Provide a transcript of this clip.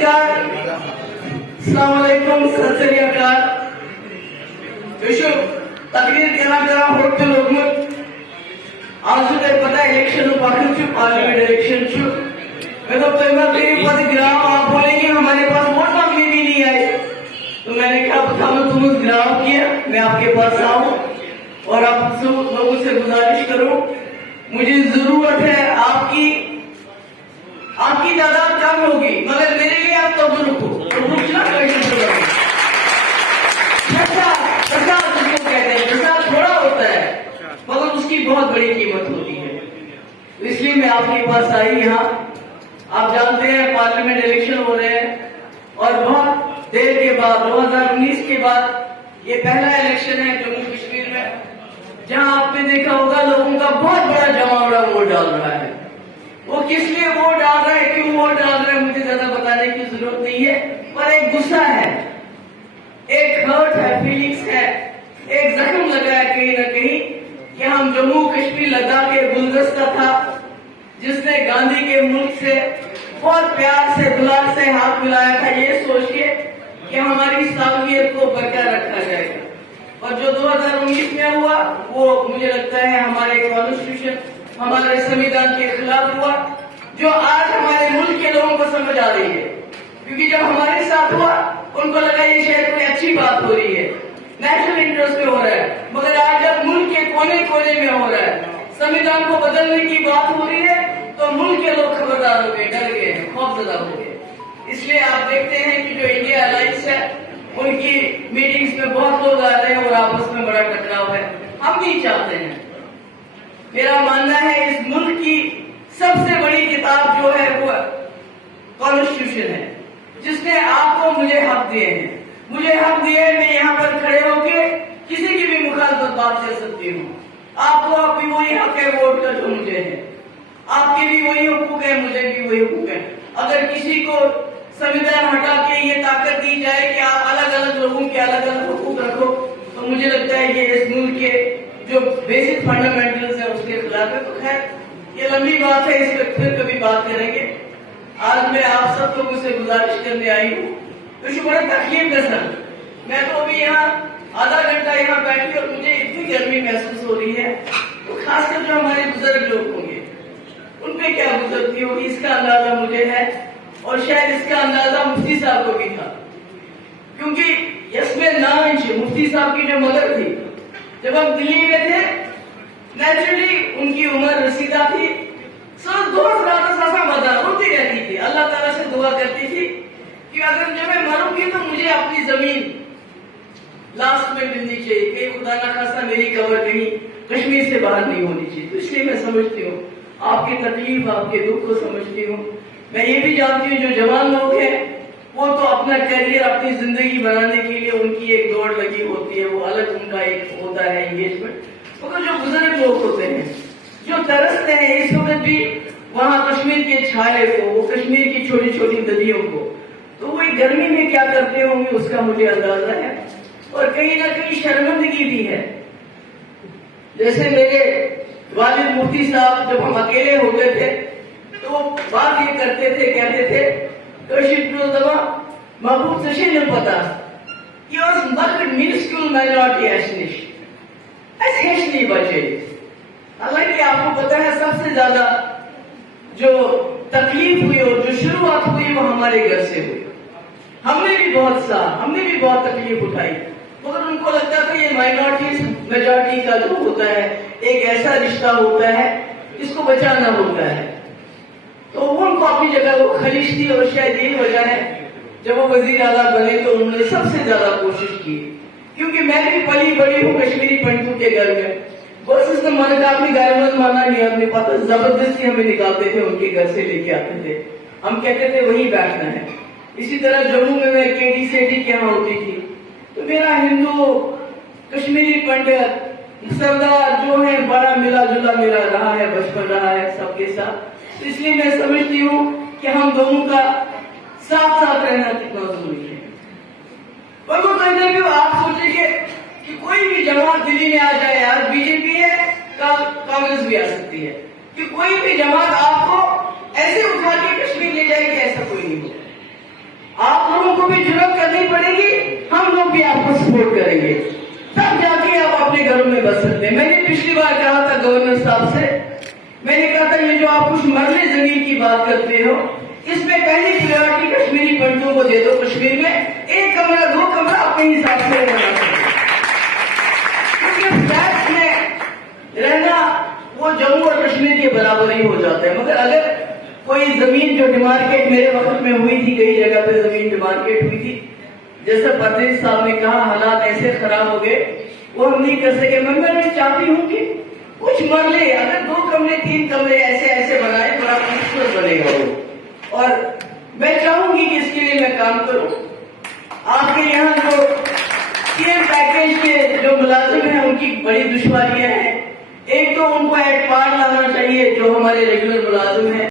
नमस्कार, अस्सलाम वालेकुम, सत श्री अकाल. Şu takdir kelamlara hoşça olmak. Arzu da पता इलेक्शन पार्टी चुप पार्लियामेंट इलेक्शन चुप. मैं तो कहना कि पद ग्राम आप बोलेंगे हमारे पास वोट मांगने भी नहीं आए. तो मैंने कहा बताओ तुम उस ग्राम किया, मैं आपके पास आऊं और आप सब लोगों से गुजारिश करूं. मुझे जरूरत है आपकी तादाद कम होगी मगर मेरे लिए आप तो रुको तो रुकना प्रसाद जिसको कहते हैं प्रसाद थोड़ा होता है मगर उसकी बहुत बड़ी कीमत होती है. तो इसलिए मैं आपके पास आई यहाँ. आप जानते हैं पार्लियामेंट इलेक्शन हो रहे हैं और बहुत देर के बाद 2019 के बाद ये पहला इलेक्शन है जम्मू कश्मीर में जहां आपने देखा होगा लोगों का बहुत बड़ा जमावड़ा वोट डाल रहा है. वो किस लिए वोट डाल रहा है, क्यों वोट डाल रहा है, मुझे ज्यादा बताने की जरूरत नहीं है. पर एक गुस्सा है, एक हर्ट है, फीलिंग्स है, एक जख्म लगा है कहीं ना कहीं कि हम जम्मू कश्मीर लद्दाख के गुलदस्ता था जिसने गांधी के मुल्क से बहुत प्यार से दुलार से हाथ मिलाया था ये सोच के कि हमारी सालगिरह को बरकरार रखा जाएगा. और जो 2019 में हुआ वो मुझे लगता है हमारे कॉन्स्टिट्यूशन हमारे संविधान के खिलाफ हुआ, जो आज हमारे मुल्क के लोगों को समझ आ रही है. क्योंकि जब हमारे साथ हुआ उनको लगा ये शायद कोई अच्छी बात हो रही है, नेशनल इंटरेस्ट में हो रहा है. मगर आज जब मुल्क के कोने कोने में हो रहा है, संविधान को बदलने की बात हो रही है तो मुल्क के लोग खबरदार हो गए, डर गए, खौफजदा हो गए. इसलिए आप देखते हैं कि जो इंडिया अलायंस है उनकी मीटिंग्स में बहुत लोग आ रहे हैं और आपस में बड़ा टकराव है. हम नहीं चाहते हैं. मेरा मानना है इस मुल्क की सबसे बड़ी किताब जो है वो कॉन्स्टिट्यूशन है जिसने आपको मुझे हक दिए हैं. मुझे हक दिए हैं मैं यहाँ पर खड़े होके किसी की भी मुखालफत बात कर सकती हूँ. आपको भी वही हक है वोट का जो मुझे है, आपके भी वही हुकूक है, मुझे भी वही हुकूक है. अगर किसी को संविधान हटा के ये ताकत दी जाए कि आप अलग अलग लोगों के अलग अलग हुकूक रखो तो मुझे लगता है ये इस मुल्क के जो बेसिक फंडामेंटल्स है उसके खिलाफ है. तो खैर ये लंबी बात है, इस पर फिर कभी बात करेंगे. आज मैं आप सब लोगों से गुजारिश करने आई हूँ. तो बड़ा तकलीफ है सर, मैं तो अभी यहाँ आधा घंटा यहाँ बैठी और मुझे इतनी गर्मी महसूस हो रही है. तो खासकर जो हमारे बुजुर्ग लोग होंगे उन पे क्या गुजरती होगी इसका अंदाजा मुझे है और शायद इसका अंदाजा मुफ्ती साहब को भी था. क्योंकि इसमें नाइंश मुफ्ती साहब की जो मदर थी जब हम दिल्ली में थे नेचुरली उनकी उम्र रसीदा थी. सब दोस्त सासा मदा रोती रहती थी, अल्लाह ताला से दुआ करती थी कि अगर जब मैं मरूंगी तो मुझे अपनी जमीन लास्ट में मिलनी चाहिए, कि खुदा ना खासा मेरी कब्र कहीं कश्मीर से बाहर नहीं होनी चाहिए. तो इसलिए मैं समझती हूँ आपकी तकलीफ आपके दुख को समझती हूँ. मैं ये भी जानती हूँ जो जवान लोग हैं वो तो अपना करियर अपनी जिंदगी बनाने के लिए उनकी एक दौड़ लगी होती है, वो अलग उनका एक होता है एंगेजमेंट. मगर जो बुजुर्ग लोग होते हैं जो तरसते हैं इस वक्त भी वहाँ कश्मीर के छाये को, वो कश्मीर की छोटी छोटी नदियों को, तो वो गर्मी में क्या करते होंगे उसका मुझे अंदाजा है. और कहीं ना कहीं शर्मिंदगी भी है. जैसे मेरे वालिद मुफ्ती साहब जब हम अकेले होते थे तो बात ये करते थे, कहते थे महबूब से नहीं पता मिनिस्क्यूल माइनॉरिटी ऐसे बचे. हालांकि आपको पता है सबसे ज्यादा जो तकलीफ हुई और जो शुरुआत हुई वो हमारे घर से हुई. हमने भी बहुत तकलीफ उठाई मगर उनको लगता था ये माइनॉरिटी मेजॉरिटी का जो होता है एक ऐसा रिश्ता होता है इसको बचाना होता है. तो वो उनको अपनी जगह वो खलिश थी और शायद यही वजह है जब वो वजीर आला बने तो उन्होंने सबसे ज्यादा कोशिश की. क्योंकि मैं भी पली बड़ी हूँ कश्मीरी पंडितों के घर में. बस मन का अपनी गायमत माना नहीं, अपने पता जबरदस्ती हमें निकालते थे, उनके घर से लेके आते थे, हम कहते थे वही बैठना है. इसी तरह जम्मू में मैं केडी सेठी के यहाँ होती थी तो मेरा हिंदू कश्मीरी पंडित सरदार जो है बड़ा मिला जुला मेरा रहा है, बचपन रहा है सबके साथ. तो इसलिए मैं समझती हूँ कि हम दोनों का साथ साथ रहना कितना जरूरी है. पर वो कहते भी आप सोचेंगे कि कोई भी जमात दिल्ली में आ जाए, आज बीजेपी है कल कांग्रेस भी आ सकती है, कि कोई भी जमात आपको ऐसे उठा के कश्मीर ले जाएगी, ऐसा कोई नहीं होगा. में बस सकते हैं। मैंने पिछली बार कहा था गवर्नर साहब से, मैंने कहा था ये जो आप कुछ मरने जमीन की बात करते हो, इसमें पहली प्रायोरिटी कश्मीरी पंडितों को दे दो। कश्मीर में 1 कमरा 2 कमरा अपने हिसाब से बना सकते, क्योंकि फ्लैट में रहना वो जम्मू और कश्मीर के बराबर ही हो जाता है। मगर अगर कोई जमीन जो डिमार्केट मेरे वक्त में हुई थी, कई जगह पे जमीन डिमार्केट हुई थी, जैसे परदेश साहब ने कहा हालात ऐसे खराब हो गए वो हम नहीं कर सके। मैं चाहती हूँ कि कुछ मरले अगर 2 कमरे 3 कमरे ऐसे ऐसे बनाए, बड़ा खूबसूरत बनेगा वो। और मैं चाहूंगी कि इसके लिए मैं काम करूं। आपके यहाँ जो सीएम पैकेज के जो मुलाजिम हैं उनकी बड़ी दुश्वारियां हैं। एक तो उनको एट पार लाना चाहिए जो हमारे रेगुलर मुलाजिम हैं।